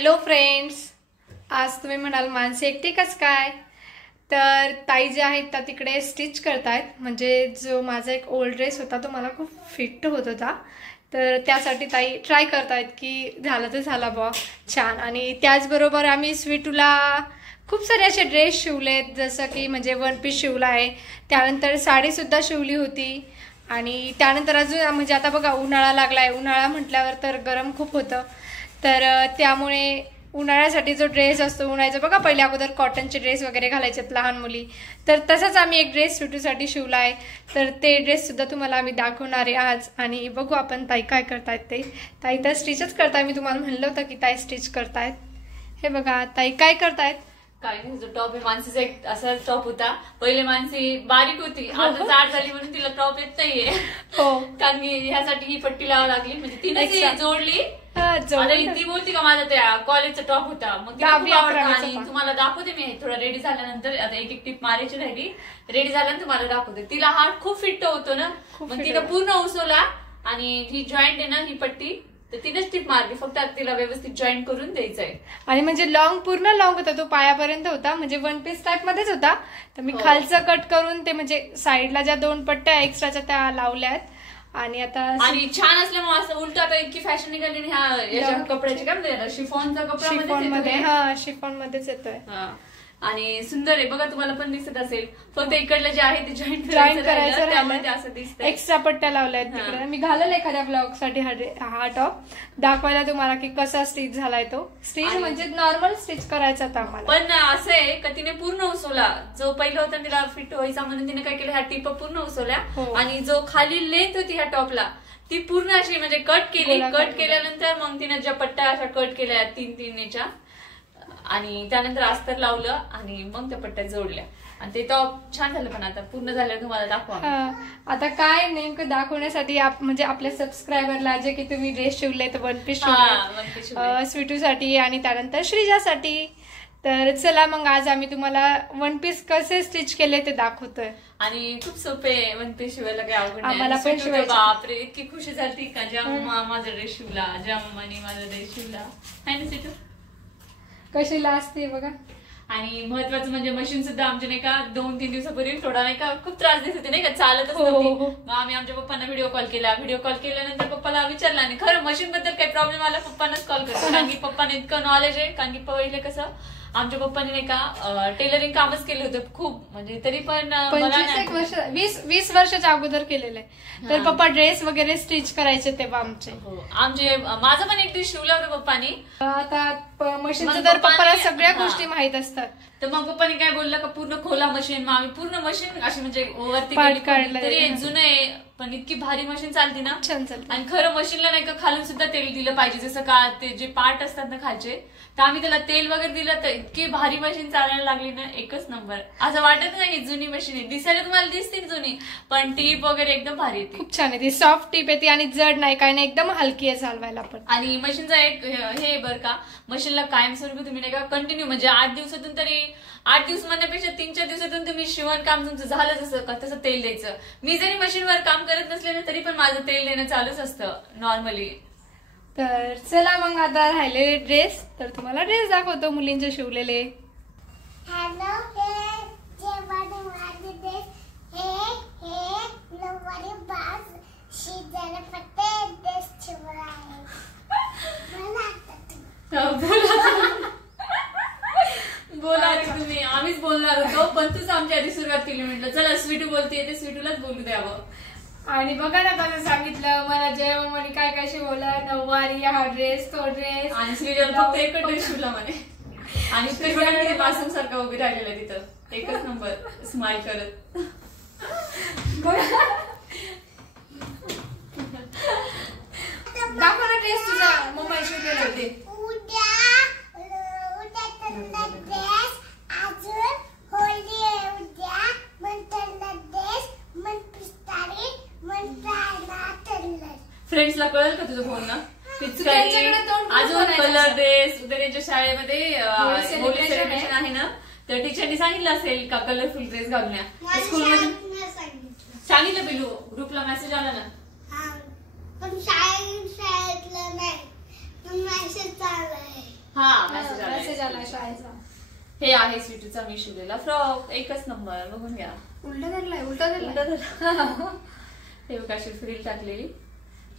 Hello friends, आज तुम्ही म्हणाल मानसी एकटी कसं काय, तर ताई जे आहेत त्या तिकडे स्टिच करतायत. म्हणजे जो माझा एक ओल्ड ड्रेस होता तो मला खूप फिट होत होता, तर त्यासाठी ताई ट्राय करतायत की झालं तर झाला बॉ छान. आणि त्याचबरोबर आम्ही स्वीटूला खूप सारे असे ड्रेस शिवलेत, जसं की म्हणजे वन पीस शिवला आहे, त्यानंतर साडीसुद्धा शिवली होती. आणि त्यानंतर अजून म्हणजे आता बघा उन्हाळा लागला आहे, उन्हाळा म्हटल्यावर तर गरम खूप होतं, तर त्यामुळे उन्हाळ्यासाठी जो ड्रेस असतो उन्हाळ्याचा बघा, पहिले अगोदर कॉटनचे ड्रेस वगैरे घालायचेत लहान मुली, तर तसंच आम्ही एक ड्रेस सुटूसाठी शिवला आहे. तर ते ड्रेससुद्धा तुम्हाला आम्ही दाखवणार आहे आज. आणि बघू आपण ताई काय करतायत ते. ताई तर स्टिचच करताय, मी तुम्हाला म्हणलं होतं की ताई स्टिच करतायत. हे बघा ताई काय करतायत. काय नाही, जो टॉप आहे मानसीचा एक असा टॉप होता. पहिले मानसी बारीक होती, आता जाड झाली म्हणून तिला टॉप येत नाहीये. हो, कारण की ह्यासाठी ही पट्टी लावावी लागली, म्हणजे तिने जोडली. ती बोलती का माझा त्या कॉलेजचा टॉप होता, मग तिला खूप आवडतं. आणि तुम्हाला दाखवते मी थोडा रेडी झाल्यानंतर, आता एक एक टिप मारायची राहिली, रेडी झाल्यानंतर तुम्हाला दाखवते. तिला हा खूप फिट होतो ना, मग तिला पूर्ण उसवला आणि ही जॉईंट आहे ना ही पट्टी, तर तिनेच टिप मारली, फक्त तिला व्यवस्थित जॉईन करून द्यायचंय. आणि म्हणजे लॉंग पूर्ण लॉंग होता, तो पायापर्यंत होता, म्हणजे वन पीस टाईप मध्येच होता. तर मी खालचं कट करून ते म्हणजे साईडला ज्या दोन पट्ट्या एक्स्ट्राच्या त्या लावल्या आहेत. आणि आता आणि छान असल्यामुळे असं उलट आता इतकी फॅशन निघाली ह्या कपड्याची, काय म्हणते शिफॉनचा कपडा, शिफॉन मध्येच येतोय आणि सुंदर आहे बघा, तुम्हाला पण दिसत असेल. फक्त इकडलं जे आहे ते जॉईन करायचं त्यामध्ये असं दिसतं. एक्स्ट्रा पट्ट्या लावल्या आहेत तिकडे. मी घालल एखाद्या ब्लॉग साठी हा टॉप दाखवायला तुम्हाला की कसा स्टिच झालाय तो. स्टिच म्हणजे नॉर्मल स्टिच करायचा होता आम्हाला, पण असं आहे का तिने पूर्ण उसवला. जो पहिला होता तिला फिट व्हायचा म्हणून तिने काय केलं, ह्या टिप पूर्ण उसवल्या. आणि जो खाली लेंथ होती ह्या टॉपला ती पूर्ण अशी म्हणजे कट केली. कट केल्यानंतर मग तिने ज्या पट्ट्या अशा कट केल्या 3-3 आणि त्यानंतर अस्तर लावलं आणि मग त्या पट्ट्या जोडल्या आणि ते टॉप छान झालं. पण आता पूर्ण झालं तुम्हाला दाखवा. आता काय नेमकं दाखवण्यासाठी म्हणजे आपल्या सबस्क्रायबरला जे की तुम्ही ड्रेस शिवले तर वन पीस शिवले स्वीटूसाठी आणि त्यानंतर श्रीजासाठी, तर चला मग आज आम्ही तुम्हाला वन पीस कसे स्टिच केले ते दाखवतोय. आणि खूप सोपे वन पीस शिवायला काही अवघड नाही. आम्हाला पण शिवायचं. बापरे, इतकी खुशी झाली का ज्या माझा ड्रेस शिवला, ज्या मम्मानी माझा ड्रेस शिवला. है ना सिटू, कशी असते बघा. आणि महत्वाचं म्हणजे मशीन सुद्धा आमच्या नाही का 2-3 दिवसापूर्वी थोडा नाही का खूप त्रास देत होते नाही का, चालतच नव्हती. मग आम्ही आमच्या पप्पांना व्हिडिओ कॉल केला. व्हिडिओ कॉल केल्यानंतर पप्पाला विचारला आणि खरं मशीन बद्दल काही प्रॉब्लेम आला पप्पांनाच कॉल करतो, कारण की पप्पाने इतकं नॉलेज आहे. कारण की पहिले कसं आमच्या पप्पाने नाही का टेलरिंग कामच केलं होतं खूप, म्हणजे तरी पण 20 वर्षाच्या अगोदर केलेलं आहे. तर पप्पा ड्रेस वगैरे स्टिच करायचे तेव्हा आमचे माझं पण एक ड्रेस शिवला होता पप्पानी. आता मशीनचं तर पप्पाला सगळ्या गोष्टी माहित असतात. तर मग पप्पाने काय बोललं का पूर्ण खोला मशीन. मग आम्ही पूर्ण मशीन अशी म्हणजे वरती तरी जुनं आहे, पण इतकी भारी मशीन चालते ना, छान चालते. आणि खरं मशीनला नाही का खालून सुद्धा तेल दिलं पाहिजे, जसं का ते जे पार्ट असतात ना खालचे, तर आम्ही त्याला तेल वगैरे दिलं तर इतकी भारी मशीन चालायला लागली ना, एकच नंबर. असं वाटत नाही की जुनी मशीन आहे, दिसायला तुम्हाला दिसते जुनी, पण टीप वगैरे एकदम भारी येते. खूप छान आहे ती, सॉफ्ट टीप येते आणि जड नाही काय नाही, एकदम हलकी आहे चालवायला पण. आणि मशीनचा एक हे बर का, मशीनला कायमस्वरूपी तुम्ही नाही का कंटिन्यू म्हणजे 8 दिवसातून तरी 8 दिवस म्हणण्यापेक्षा 3-4 दिवसातून तुम्ही शिवण काम तुमचं झालं जसं का तसं तेल द्यायचं. मी जरी मशीनवर काम करत नसले ना तरी पण माझं तेल देणं चालूच असतं नॉर्मली. तर चला मग आता राहिलेले ड्रेस, तर तुम्हाला ड्रेस दाखवतो मुलींचे शिवलेले. बोला तुम्ही, आम्हीच बोलणार होतो पण तूच आमच्या आधी सुरुवात केली. म्हटलं चला स्वीटू बोलते ते स्वीटूलाच बोलू द्यावं. आणि बघा ना कसं सांगितलं मला जय मम्माने काय काय शिवलं, नऊवारी, हा ड्रेस तो ड्रेस, आणि श्रीजल फक्त एकच ड्रेस शिवला म्हणे. आणि ते मासूम सारखा उभी राहिलेला तिथं एकच नंबर स्माइल करत. दाखव ना ड्रेस तुझा मम्मा शिवलेला होते. फ्रेंड्सला कळेल का तुझं फोन ना, अजून कलर ड्रेस उद्या त्यांच्या शाळेमध्ये सेलिब्रेशन आहे ना, तर टीचरनी सांगितलं असेल का कलरफुल ड्रेस घालून या. स्कूलमध्ये सांगितलं पिलू, ग्रुपला मेसेज आला ना. हा मेसेज आला शाळेचा. हे आहे स्वीटूचा मी शिवलेला फ्रॉक, एकच नंबर, बघून घ्या. उलटा धरलाय, उलटा धरला. हे बघा अशी फ्रिल टाकलेली.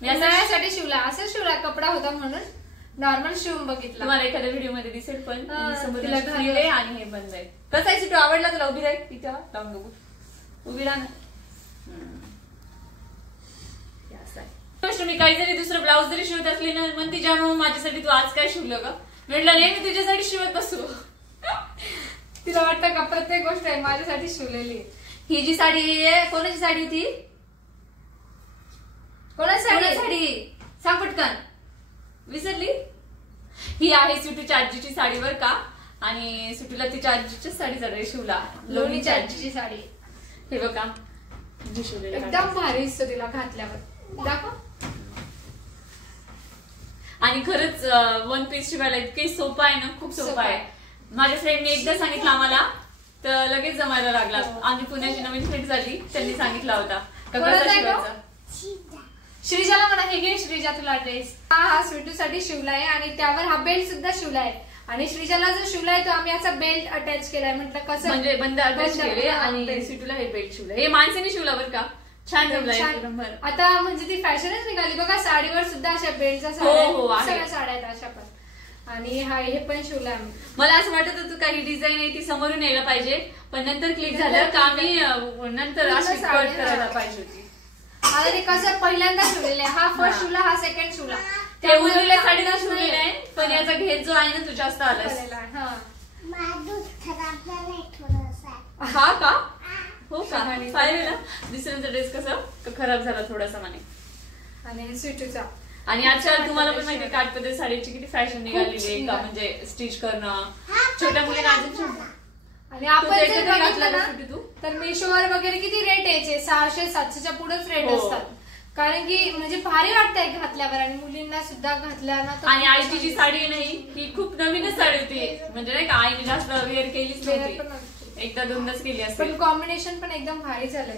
मी असण्यासाठी शिवला, असं शिवला कपडा होता म्हणून नॉर्मल शिवून बघितला. तुम्हाला एखाद्या व्हिडिओ मध्ये दिसेल. पण फ्रिल आहे आणि हे बंद आहे. कसं आहे स्वीटू, आवडला तुला? उभी राहील तिथे लावून बघू. उभी राहा ना. मी काही जरी दुसरं ब्लाऊज जरी शिवत असली ना म्हणते ज्यामुळे माझ्यासाठी तू आज काय शिवलं का? म्हटलं नाही मी तुझ्यासाठी शिवत बसू. तिला वाटतं का प्रत्येक गोष्ट आहे माझ्यासाठी शिवलेली. ही जी साडी आहे कोणाची साडी होती? कोणाची साडी सांग पटकन. विसरली? ही आहे स्वीटूच्या आजीची साडी बर का. आणि स्वीटूला तिच्या आजीच्याच साडीचा ड्रेस शिवला, लोणीच्या आजीची साडी. हे बघा एकदम भारी दिसतो तिला घातल्यावर. दाखव. आणि खरंच वन पीस शिवायला इतके सोपं आहे ना, खूप सोपं आहे. माझ्या फ्रेंडने एकदा सांगितलं आम्हाला तर लगेच जमायला लागला. आम्ही पुण्याची नवीन फ्रेंड झाली, त्यांनी सांगितला होता कसं शिवायचं. श्रीजाला म्हणा, हे घे श्रीजा तुला ड्रेस. हा स्वीटूसाठी शिवलाय आणि त्यावर हा बेल्ट सुद्धा शिवलाय. आणि श्रीजाला जो शिवलाय तो आम्ही याचा बेल्ट अटॅच केलाय. म्हटलं कसं म्हणजे बंद अटॅच केले. आणि स्वीटूला हे बेल्ट शिवलं, हे माणसाने शिवला बरं का. छान जमलाय. आता म्हणजे ती फॅशनच निघाली बघा, साडीवर सुद्धा अशा बेल्टच्या सगळ्या साड्या आहेत अशा पण. आणि हे पण शिवलं आम्ही. मला असं वाटत होतं काही डिझाईन आहे ती समोरून यायला पाहिजे, पण नंतर क्लिक झालं का आम्ही नंतर अशी कट करायला पाहिजे होती. आता ते कसं पहिल्यांदा शिवलेलं आहे. हा फर्स्ट शिवला, हा सेकंड शिवला. ते उरलेल्या साडीला शिवलेलं आहे, पण याचा घेत जो आहे ना तो जास्त आला. हा का? हो का? पाहिजे ना दुसऱ्यांचा ड्रेस कसं खराब झाला थोडासा माने. आणि स्वीटूचा. आणि आजकाल तुम्हाला पण माहिती काठपदर साडीची किती फॅशन निघालेली आहे का, म्हणजे स्टिच करणं छोट्या मुलींना अजून. आणि आपण जर बघितलं ना तर मिशोवर वगैरे किती रेट यायचे, 600-700च्या पुढेच रेट असतात. कारण की म्हणजे भारी वाटतंय घातल्यावर आणि मुलींना सुद्धा घातल्यावर. आणि आईची जी साडी नाही ही खूप नवीनच साडी होती, म्हणजे नाही का आईने जास्त वेअर केलीच नव्हती, एकदा दोनदाच केली असते. पण कॉम्बिनेशन पण एकदम भारी झालंय.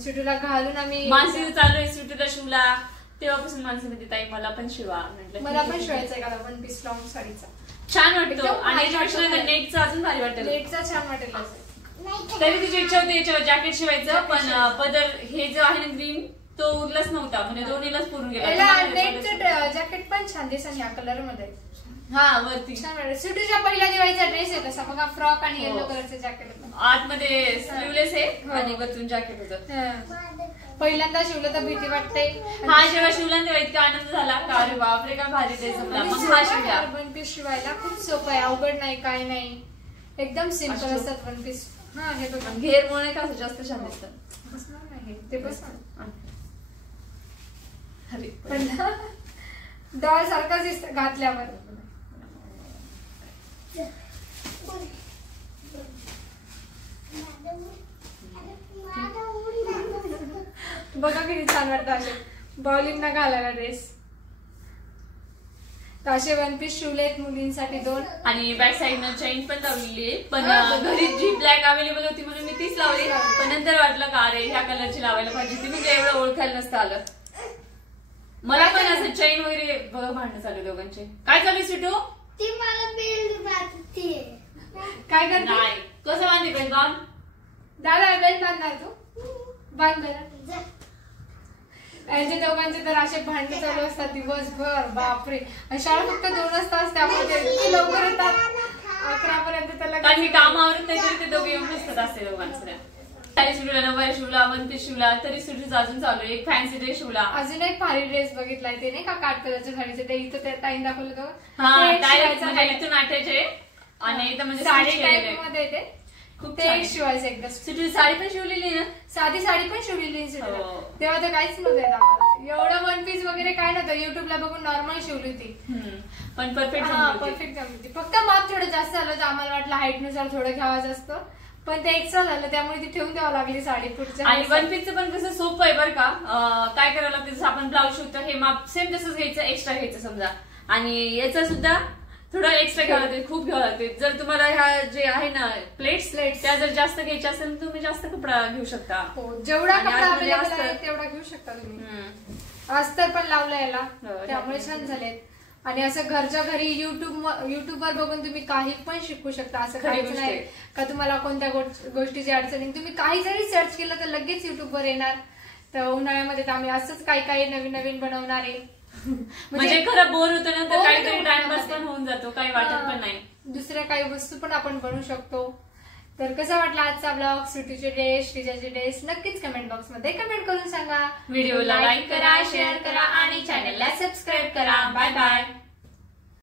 स्वीटूला घालून आम्ही मानसी चालू आहे स्वीटूला शिवला तेव्हापासून मानसी म्हणते ताई मला पण शिवा. म्हटलं मला पण शिवायचंय का वन पीस लॉंग साडीचा. छान वाटतो. आणि नेटचा अजून भारी वाटेल. नेटचा छान वाटेल. तरी तिची इच्छा होती याच्यावर जॅकेट शिवायचं, पण पदर हे जो आहे ना ग्रीन तो उरलाच नव्हता, म्हणजे दोन्हीलाच पुरून गेला. नेटचं जॅकेट पण छान दिसेल या कलर मध्ये. हा वरती छान वाटेल. स्वीटूच्या पहिल्या दिवाळीचा ड्रेस आहे तसा बघा, फ्रॉक आणि येलो कलरचं जॅकेट. आतमध्ये स्लीवलेस आहे आणि वरतून जॅकेट होतं. पहिल्यांदा शिवलं तर भीती वाटते. हा जेव्हा शिवला तेव्हा इतका आनंद झाला का अरे बापरे काय भारी ड्रेस जमला. मग हा शिवला. वन पीस शिवायला खूप सोपं आहे, अवघड नाही काय नाही, एकदम सिंपल असतात वन पीस. हा हे बघा घेर मुळे का जास्त छान दिसतं. ते बस डॉल सारखाच दिसत घातल्यावर. बघा किती छान वाटतं असे बॉलिंगना घालायला ड्रेस. असे वन पीस शिवलेत मुलींसाठी 2. आणि बॅक साईडनं चेन पण लावलेली आहे, पण घरी जी ब्लॅक अवेलेबल होती म्हणून मी तीच लावली. पण नंतर वाटलं का अरे ह्या कलरची लावायला पाहिजे ती, म्हणजे एवढं ओळखायला नसतं आलं मला. पण असं चेन वगैरे बघा भांडणं चालू दोघांचे. काय चालू स्वीटू? ती मला बेल्ट बांधते. काय करते? नाही कसं बांधते बेल्ट? बांध दादा बेल्ट बांधणार तू? बांध बरं. यांचे दोघांचे तर असे भांडणे चालू असतात दिवसभर. बापरे. आणि शाळा फक्त 2 वाजता असते, त्यामुळे लवकर येतात 11 पर्यंत. त्याला काही कामावरून नाही तरी ते दोघे येऊन नसतात असते दोघांचं. साडी शिवला, नववारी शिवला, वन पीस शिवला, तरी सुटीचा अजून चालू आहे. एक फॅन्सी ड्रेस शिवला. अजून एक भारी ड्रेस बघितलाय ते नाही का काठ कलरच्या साडीचे, ते इथं त्या ताईन दाखवलं होतं. हा इथून आठायचे आणि इथं म्हणजे साडी टाईप मध्ये ते खूप ते शिवायचं एकदा. सुटी साडी पण शिवलेली ना, साधी साडी पण शिवलेली तेव्हा तर काहीच नव्हतं आम्हाला. एवढं वन पीस वगैरे काय नव्हतं, युट्यूबला बघून नॉर्मल शिवली होती. पण परफेक्ट परफेक्ट जमली होती. फक्त माप थोडं जास्त झालं तर आम्हाला वाटलं हाईट नुसार थोडं घ्यावं असतं, पण ते एक्स्ट्रा झालं त्यामुळे ती ठेवून द्यावं लागली साडी पुढच्या. आणि वन पीसचं पण कसं सोपं आहे बरं का. काय करावं लागतं, जसं आपण ब्लाऊज शिवतो हे माप सेम तसंच घ्यायचं, एक्स्ट्रा घ्यायचं समजा. आणि याचं सुद्धा थोडं एक्स्ट्रा घ्यावं लागते, खूप घ्यावं लागते. जर तुम्हाला ह्या जे आहे ना प्लेट्स त्या जर जास्त घ्यायच्या असेल तर तुम्ही जास्त कपडा घेऊ शकता. जेवढा कपडा अवेलेबल आहे तेवढा घेऊ शकता तुम्ही. अस्तर पण लावलं याला त्यामुळे छान झालेत. आणि असं घरच्या घरी युट्यूबवर बघून तुम्ही काही पण शिकू शकता. असं काहीच नाही का तुम्हाला कोणत्या गोष्टीची अडचणी, तुम्ही काही जरी सर्च केलं तर लगेच युट्यूबवर येणार. तर उन्हाळ्यामध्ये तर आम्ही असंच काही नवीन नवीन बनवणार आहे. म्हणजे खरं बोर होतं ना, तर काहीतरी टाइमपास पण होऊन जातो, काही वाटत पण नाही. दुसऱ्या काही वस्तू पण आपण बनवू शकतो. तर कसा वाटला आजचा ब्लॉग, स्वीटूचे ड्रेस, श्रीजाचे ड्रेस, नक्कीच कमेंट बॉक्स मध्ये कमेंट करून सांगा. व्हिडिओला लाईक करा, शेअर करा आणि चॅनलला सबस्क्राईब करा. Bye bye.